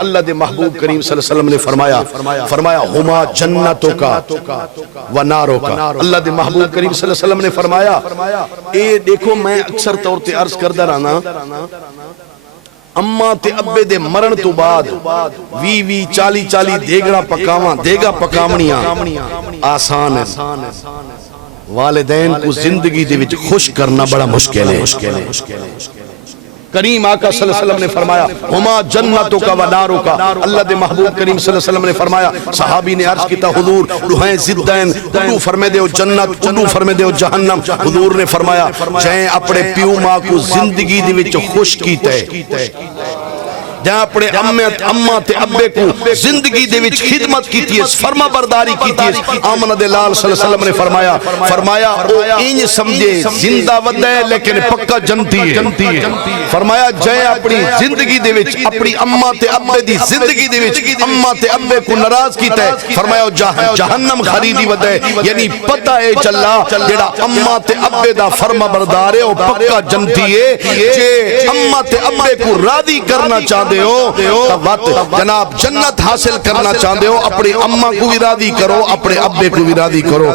اللہ دے محبوب کریم صلی اللہ علیہ وسلم نے فرمایا ہما جنتوں کا و ناروں کا. اللہ دے محبوب کریم صلی اللہ علیہ وسلم نے فرمایا اے دیکھو میں اکثر طور تے عرض کردہ رہنا اماں تے ابے دے مرن تو بعد 20-40 دیگا پکامنیاں آسان ہے. والدین کو زندگی دے وچ خوش کرنا بڑا مشکل ہے. کریم آقا صلی اللہ علیہ وسلم نے فرمایا ہما جنتوں کا و ناروں کا. اللہ دے محبوب کریم صلی اللہ علیہ وسلم نے فرمایا صحابی نے عرض کیتا حضور روحیں زدین اڈو فرمے دیو جنت اڈو فرمے دیو جہنم. حضور نے فرمایا جائیں اپنے پیو ماں کو زندگی دے وچ خوش کیتا ہے جہاں اپنے اماں تے ابے کو زندگی دے وچ خدمت کیتی ہے فرما برداری کیتی ہے. آمنہ دے لال صلی اللہ علیہ وسلم نے فرمایا او انج سمجھے زندہ ود ہے لیکن پکا جنتی ہے. فرمایا جائے اپنی زندگی دے وچ اپنی اماں تے ابے دی زندگی دے وچ اماں تے ابے کو ناراض کیتا ہے فرمایا جہنم خریدی ود ہے. یعنی پتہ ہے چلا جڑا اماں تے ابے دا فرما بردار ہے او پکا جنتی ہے. جے اماں تے ابے کو راضی کرنا چاہتے ہو جناب جنت حاصل کرنا چاہتے ہو اپنے اماں کو بھی راضی کرو اپنے ابے کو بھی راضی کرو.